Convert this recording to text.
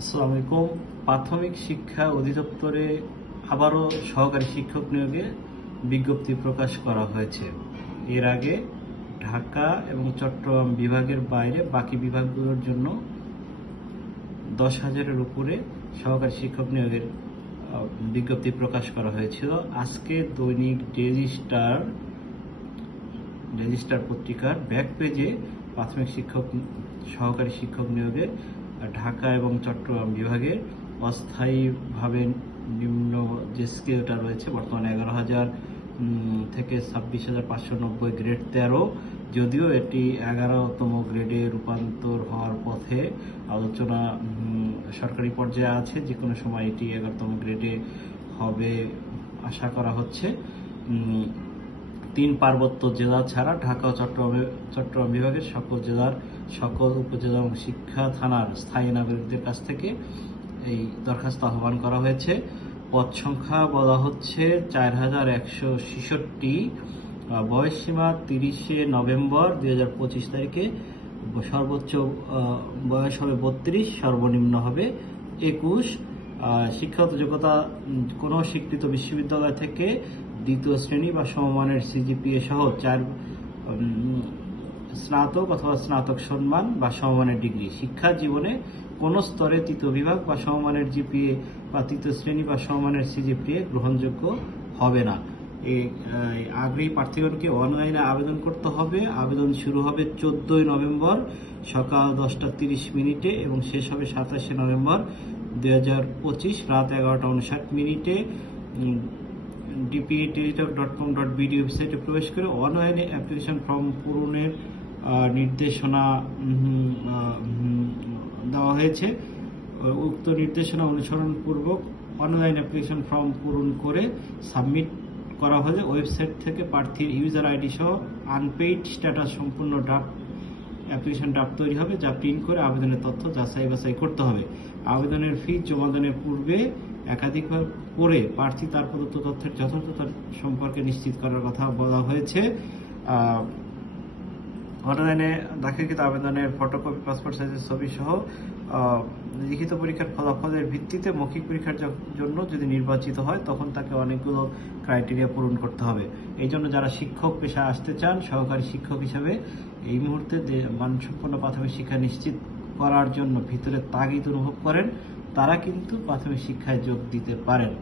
আসসালামু আলাইকুম। প্রাথমিক শিক্ষা অধিদপ্তরে আবারও সহকারী শিক্ষক নিয়োগে বিজ্ঞপ্তি প্রকাশ করা হয়েছে। এর আগে ঢাকা এবং চট্টগ্রাম বিভাগের বাইরে বাকি বিভাগগুলোর জন্য 10,000-এর উপরে সহকারী শিক্ষক নিয়োগের বিজ্ঞপ্তি প্রকাশ করা হয়েছিল। আজকে দৈনিক ডেইলি স্টার পত্রিকার ব্যাক পেজে প্রাথমিক সহকারী শিক্ষক নিয়োগের ঢাকা এবং চট্টগ্রাম বিভাগের অস্থায়ীভাবে নিম্ন যে স্কেলটা রয়েছে বর্তমানে 11,000 থেকে 26,590 গ্রেড 13, যদিও এটি 11তম গ্রেডে রূপান্তর হওয়ার পথে, আলোচনা সরকারি পর্যায়ে আছে, যে কোনো সময় এটি 11তম গ্রেডে হবে আশা করা হচ্ছে। 3 পার্বত্য জেলা ছাড়া ঢাকা ও চট্টগ্রাম বিভাগের সকল জেলার সকল উপজেলা এবং শিক্ষা থানার স্থায়ী নাগরিকদের কাছ থেকে এই দরখাস্ত আহ্বান করা হয়েছে। পদ সংখ্যা বলা হচ্ছে 4,166। বয়সসীমা 30শে নভেম্বর 2025 তারিখে সর্বোচ্চ বয়স হবে 32, সর্বনিম্ন হবে 21। শিক্ষাগত যোগ্যতা কোনো স্বীকৃত বিশ্ববিদ্যালয় থেকে দ্বিতীয় শ্রেণী বা সমমানের সিজিপিএ সহ স্নাতক অথবা স্নাতক সম্মান বা সমমানের ডিগ্রি। শিক্ষা জীবনে কোনো স্তরে তৃতীয় বিভাগ বা সমমানের জিপিএ বা তৃতীয় শ্রেণী বা সমমানের সিজিপিএ গ্রহণযোগ্য হবে না। আগ্রহী প্রার্থীগণকে অনলাইনে আবেদন করতে হবে। আবেদন শুরু হবে 14ই নভেম্বর সকাল 10:30 এবং শেষ হবে 27শে নভেম্বর 2025 রাত 11:59। dpa.com.bd ওয়েবসাইটে প্রবেশ করে অনলাইনে অ্যাপ্লিকেশন ফর্ম পূরণের নির্দেশনা দেওয়া হয়েছে। উক্ত নির্দেশনা অনুসরণপূর্বক অনলাইন অ্যাপ্লিকেশন ফর্ম পূরণ করে সাবমিট করা হলে ওয়েবসাইট থেকে প্রার্থীর ইউজার আইডি সহ আনপেইড স্ট্যাটাস সম্পূর্ণ অ্যাপ্লিকেশন ড্রাফট তৈরি হবে, যা প্রিন্ট করে আবেদনের তথ্য যাচাই বাছাই করতে হবে। আবেদনের ফি জমাদানের পূর্বে একাধিকবার পড়ে প্রার্থী তার প্রদত্ত তথ্যের যথার্থতা সম্পর্কে নিশ্চিত করার কথা বলা হয়েছে। অনলাইনে দাখিলকৃত আবেদনের ফটোকপি, পাসপোর্ট সাইজের ছবি সহ লিখিত পরীক্ষার ফলাফলের ভিত্তিতে মৌখিক পরীক্ষার জন্য যদি নির্বাচিত হয় তখন তাকে অনেকগুলো ক্রাইটেরিয়া পূরণ করতে হবে। এই জন্য যারা শিক্ষক পেশায় আসতে চান, সহকারী শিক্ষক হিসাবে এই মুহূর্তে মানসম্পন্ন প্রাথমিক শিক্ষা নিশ্চিত করার জন্য ভিতরে তাগিদ অনুভব করেন, তারা কিন্তু প্রাথমিক শিক্ষায় যোগ দিতে পারেন।